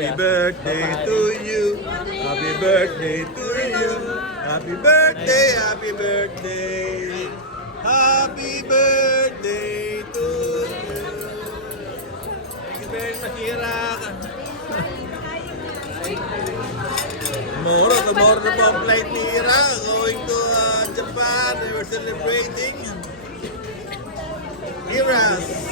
Happy birthday to you. Happy birthday to you. Happy birthday, happy birthday. Happy birthday to you. Thank you very much, Irak. Tomorrow, tomorrow na po ang flight ni Ira going to uh, Japan. We were celebrating Ira's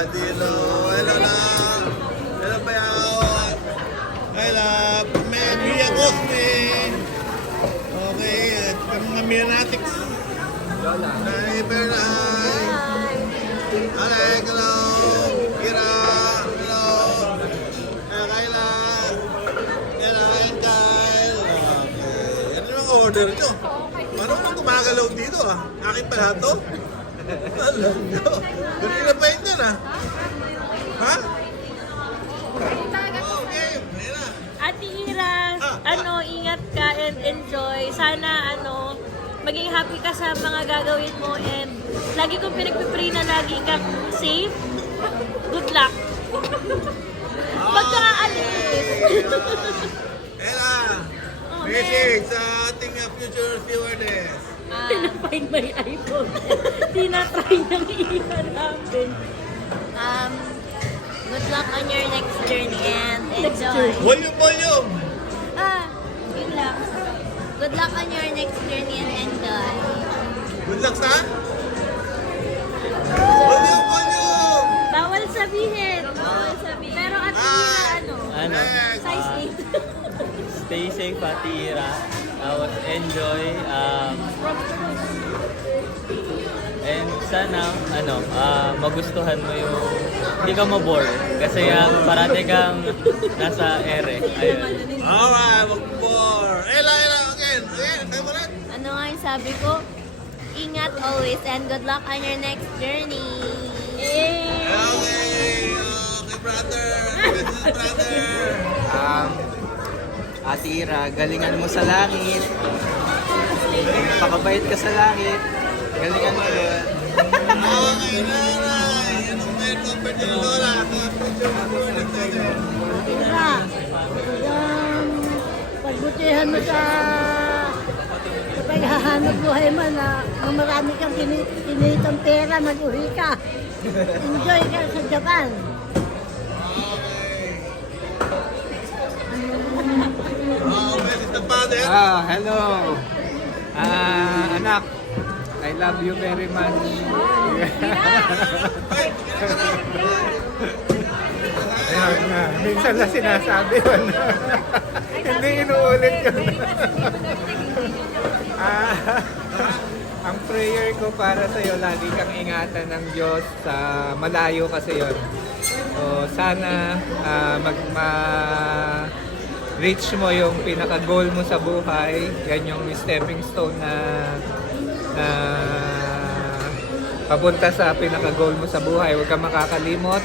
daddy, hello, lang. Hello ba yan? Hello, may Mia Cosme. Okay, at ang mga Mianatics. Lola. Hi, Bernay. Alec, hello. Kira, hello. Kayla. Hello, and Kyle. Okay. Ano yung order nyo? Kung gumagalaw dito ah? Akin pa lahat to? Alam nyo. Kanina pa yun yan ah. Ha? Okay, ayun na. Ate Ira, ano, ingat ka and enjoy. Sana, ano, maging happy ka sa mga gagawin mo and lagi kong pinagpipray na lagi kang safe. Good luck. Pagkaalis. Ayun na. Message sa ating future stewardess. Pinapain may iPhone. Tinatry ng Ira namin. Um, good luck on your next journey and Next enjoy. journey. Volume, volume. Ah, yun lang. Good luck on your next journey and enjoy. Good luck sa? Volume, volume. Bawal sabihin. Bawal sabihin. Pero Ate Ira, Ah. ano, Ano? Next. size Stay safe, Ate Ira. Uh, enjoy. Um, and sana, ano, ah, magustuhan mo yung, hindi ka mabore. Kasi ah, parati kang nasa ere. Ayun. Alright, mag-bore. Ela, ela, again. Again, tayo mo rin. Ano nga yung sabi ko? Ingat always and good luck on your next journey. Eh. Okay, okay, brother. Good brother. Ate Ira, galingan mo sa langit. Pakabait ka sa langit. Galingan mo niya, Lola? Sa future stewardess natin. Ira, yung pagbutihan mo sa sa paghahanap buhay mo na kung marami kang kini- kinitang pera, mag-uwi ka. Enjoy ka sa Japan. Oh, this is the father. Ah, hello. Ah, anak. I love you very much. Ayun na. Minsan na sinasabi yun. Hindi inuulit yun. ah, ang prayer ko para sa iyo lagi kang ingatan ng Diyos sa malayo kasi yon. So sana ah, mag ma reach mo yung pinaka goal mo sa buhay. Yan yung stepping stone na na papunta sa pinaka goal mo sa buhay. Huwag kang makakalimot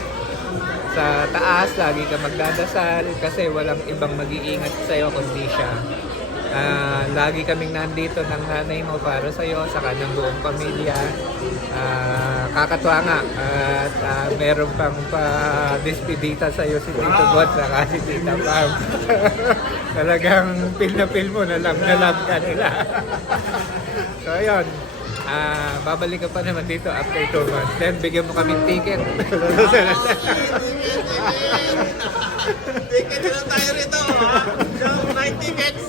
sa taas, lagi ka magdadasal kasi walang ibang mag-iingat sa iyo kundi siya. Ah, lagi kaming nandito ng nanay mo para sa iyo, sa kanang buong pamilya. Ah, kakatuwa nga at ah, meron pang pa-despedita sa iyo si Tito Bot at si Tita Pam. Talagang feel na feel mo na love na love ka nila. so ayun, ah, babalik ka pa naman dito after 2 months. Then bigyan mo kami ticket. Ticket na tayo rito. ha? Yung 9 tickets.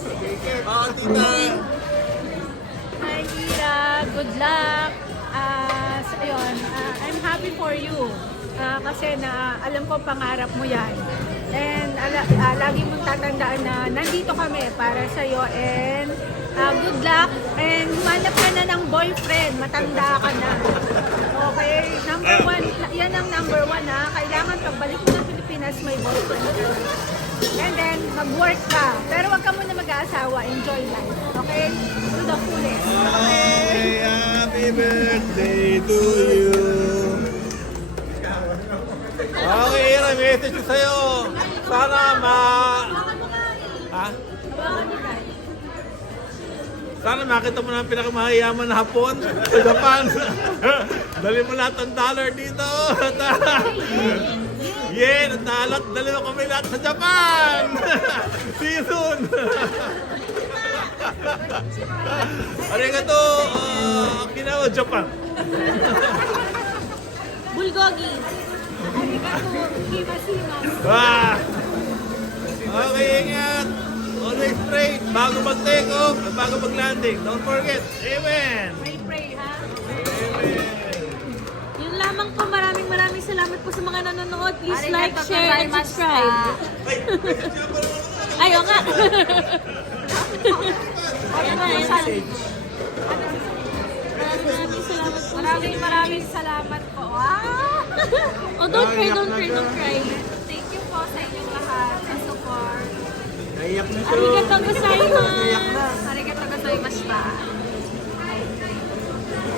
Oh, tita. Hi, Ira. Good luck. So, ayun, ah, I'm happy for you. Ah, kasi na alam ko pangarap mo yan. And ala, ah, lagi mong tatandaan na nandito kami para sa iyo and ah, good luck and manap ka na ng boyfriend, matanda ka na. Okay, number one, yan ang number one ha. Kailangan pagbalik mo ng Pilipinas may boyfriend. And then, mag-work ka. Pero wag ka muna mag-aasawa. Enjoy life. Okay? To the fullest. Okay? Happy birthday to you. Okay, Ira, message ko sa'yo. Sana ma... Ha? Sana makita mo na ang pinakamahayaman na hapon sa Japan. dali mo lahat ng dollar dito. at alak, dali mo kami lahat sa Japan. See you soon. Arigato, uh, Okinawa, Japan. Bulgogi. Arigato, gimasimas. Ah! Okay, ingat. Always pray bago mag-take off at bago mag-landing. Don't forget. Amen. Salamat po sa mga nanonood. Please like, share, and subscribe. Ayaw nga. Ayan na, ayan na. Maraming salamat po. Maraming maraming salamat po. Wow! Oh, don't cry, don't cry, don't cry. Thank you po sa inyong lahat sa support. Arigatou gozaimasu. Arigato gozaimashita.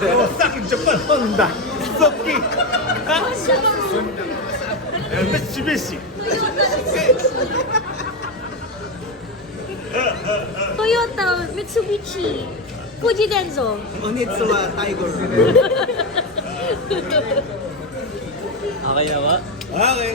Kawasaki Japan Honda Suzuki and Mitsubishi. Toyota, Mitsubishi, Fuji Denso. Onitsuwa Tiger. Okay na ba? Okay.